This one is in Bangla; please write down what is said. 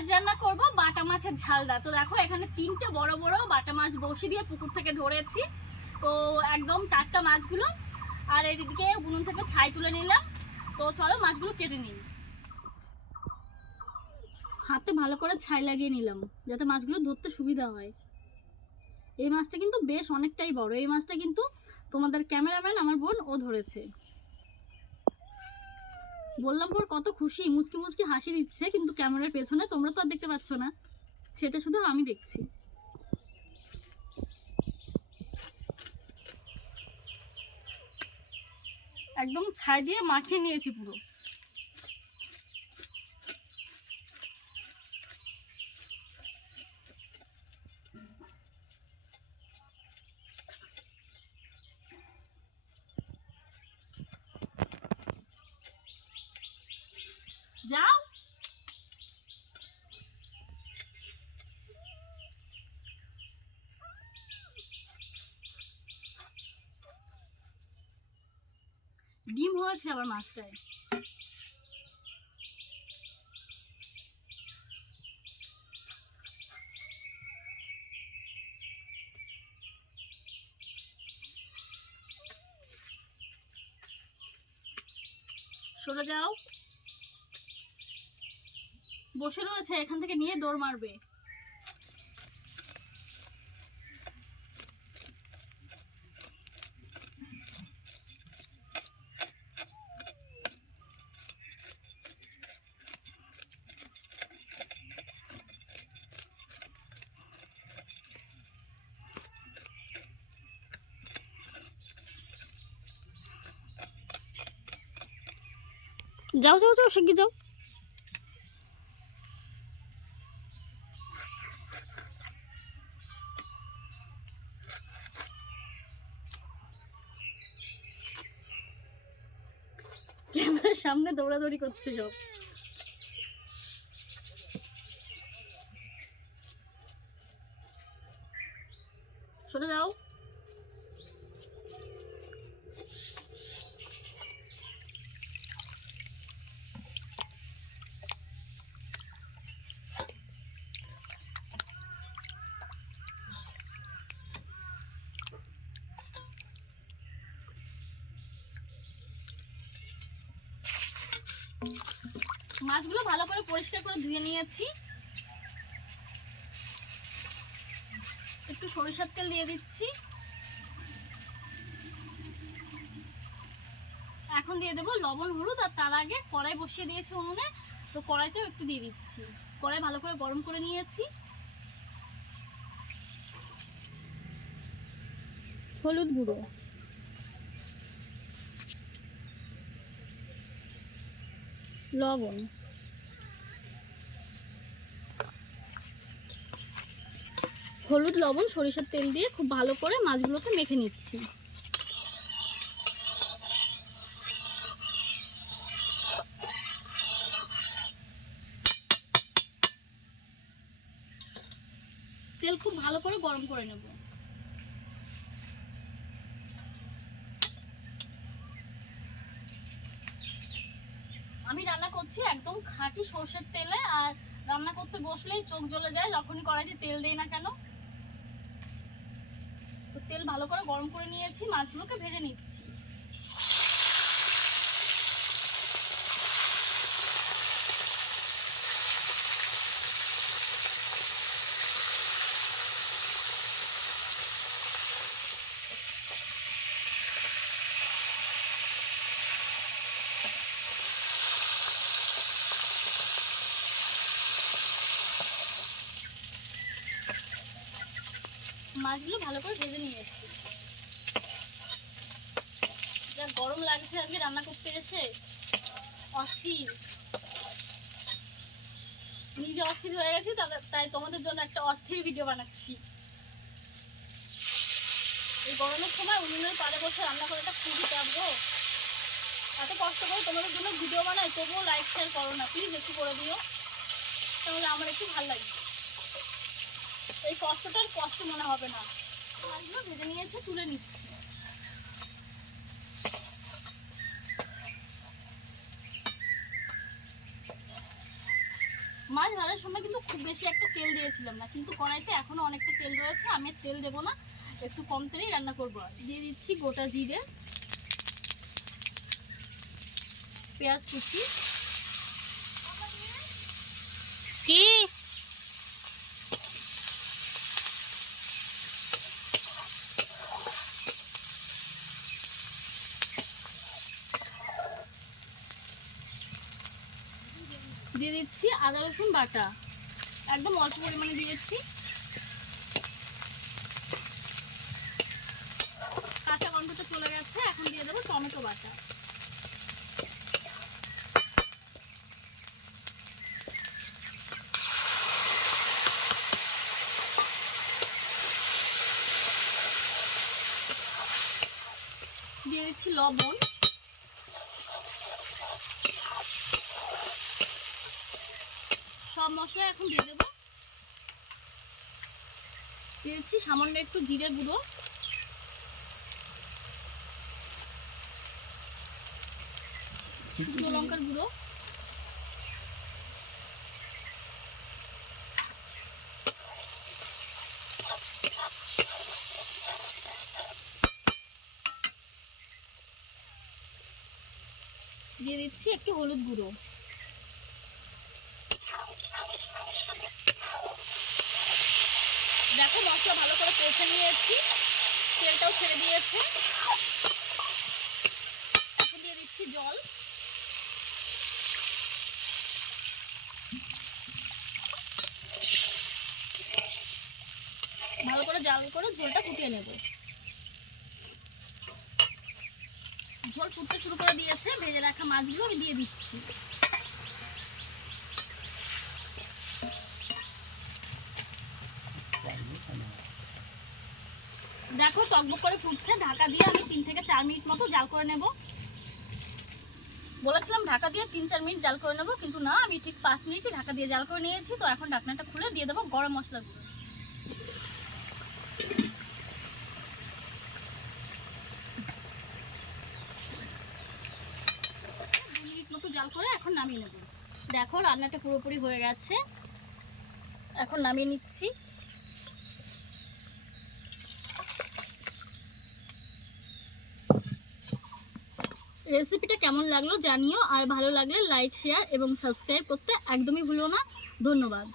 আজ রান্না করব, বাটা মাছের ঝালদা। তো দেখো, এখানে তিনটে বড় বড় বাটা মাছ বসি দিয়ে পুকুর থেকে ধরেছি। তো একদম টাটকা মাছগুলো। আর এদিকে উনুন থেকে ছাই তুলে নিলাম। তো চলো মাছগুলো কেটে নিই। হাতে ভালো করে ছাই লাগিয়ে নিলাম, যাতে মাছগুলো ধরতে সুবিধা হয়। এই মাছটা কিন্তু বেশ অনেকটাই বড়। এই মাছটা কিন্তু তোমাদের ক্যামেরাম্যান, আমার বোন, ও ধরেছে। বললাম ওর কত খুশি, মুচকি মুচকি হাসি দিচ্ছে, কিন্তু ক্যামেরার পেছনে তোমরা তো আর দেখতে পাচ্ছ না। সেটা শুধু আমি দেখছি। একদম ছাই দিয়ে মাখিয়ে নিয়েছি পুরো। যাও। ডিম হয়েছে আবার মাছটায়। সরে যাও। বসে রয়েছে এখান থেকে নিয়ে দৌড় মারবে। যাও যাও যাও শিগগির যাও ক্যামেরার সামনে দৌড়াদৌড়ি করছে সব সরে যাও মাছগুলো ভালো করে পরিষ্কার করে ধুয়ে নিয়েছি। একটু সরিষার তেল দিয়ে দিচ্ছি। এখন দিয়ে দেবো লবণ, হলুদ, আর তার আগে কড়াই বসিয়ে দিয়েছি উনুনে। তো কড়াইতেও একটু দিয়ে দিচ্ছি। কড়াই ভালো করে গরম করে নিয়েছি। হলুদ গুঁড়ো। লবণ। হলুদ, লবণ, সরিষার তেল দিয়ে খুব ভালো করে মাছগুলোকে মেখে নিচ্ছি। তেল খুব ভালো করে গরম করে নেব। আমি রান্না করছি একদম খাঁটি সর্ষের তেলে আর রান্না করতে বসলেই চোখ জ্বলে যায়, যখনই কড়াইতে তেল দেই না কেন। তো তেল ভালো করে গরম করে নিয়েছি, মাছগুলোকে ভেজে নিচ্ছি। মাছগুলো ভালো করে ভেজে নিয়ে নিয়েছি যা গরম লাগছে আজকে, রান্না করতে এসে অস্থির। নিজে অস্থির হয়ে গেছি তাই তোমাদের জন্য একটা অস্থির ভিডিও বানাচ্ছি। এই গরমের সময় উনুনের পাড়ে বসে রান্না করাটা খুবই চাপ গো। এত কষ্ট করে তোমাদের জন্য ভিডিও বানাই, তবুও লাইক শেয়ার করো না প্লিজ একটু করে দিও। তাহলে আমার একটু ভালো লাগবে। এই কষ্টটার কষ্ট মনে হবে না মাছগুলো ভেজে নিয়েছে, তুলে নিচ্ছি মাছ ভাজার সময় কিন্তু খুব বেশি একটা তেল দিয়েছিলাম না, কিন্তু কড়াইতে এখনও অনেকটা তেল রয়েছে, আমি তেল দেবো না, একটু কম তেলেই রান্না করব। দিয়ে দিচ্ছি গোটা জিরে, পেঁয়াজ কুচি দিয়ে দিচ্ছি আদা, রসুন বাটা। একদম অল্প পরিমাণে দিয়ে দিচ্ছি। কাঁচা গন্ধটা চলে গেছে, এখন দিয়ে দেবো টমেটো বাটা। দিয়ে দিচ্ছি লবণ। সব মশলা এখন দিয়ে দেবো। দিয়ে দিচ্ছি সামান্য একটু জিরে গুঁড়ো। শুকনো লঙ্কার গুঁড়ো। দিয়ে দিচ্ছি একটু হলুদ গুঁড়ো দেখো মশলা ভালো করে কষে নিয়েছি। তেলটাও ছেড়ে দিয়েছে। এখন দিয়ে দিচ্ছি জল। ভালো করে জাল করে ঝোলটা ফুটিয়ে নেব। ঝোল ফুটতে শুরু করে দিয়েছে। ভেজে রাখা মাছগুলো আমি দিয়ে দিচ্ছি। দেখো, টকবক করে ফুটছে। ঢাকা দিয়ে আমি তিন থেকে চার মিনিট মতো জাল করে নেব। বলেছিলাম ঢাকা দিয়ে তিন চার মিনিট জাল করে নেব, কিন্তু না, আমি ঠিক পাঁচ মিনিটই ঢাকা দিয়ে জাল করে নিয়েছি। তো এখন ঢাকনাটা খুলে দিয়ে দেবো গরম মশলা মিনিট মতো করে এখন নামিয়ে নেব। দেখো, রান্নাটা পুরোপুরি হয়ে গেছে। এখন নামিয়ে নিচ্ছি। রেসিপিটা কেমন লাগল জানিও, আর ভালো লাগলে লাইক শেয়ার এবং সাবস্ক্রাইব করতে একদমই ভুলো না। ধন্যবাদ।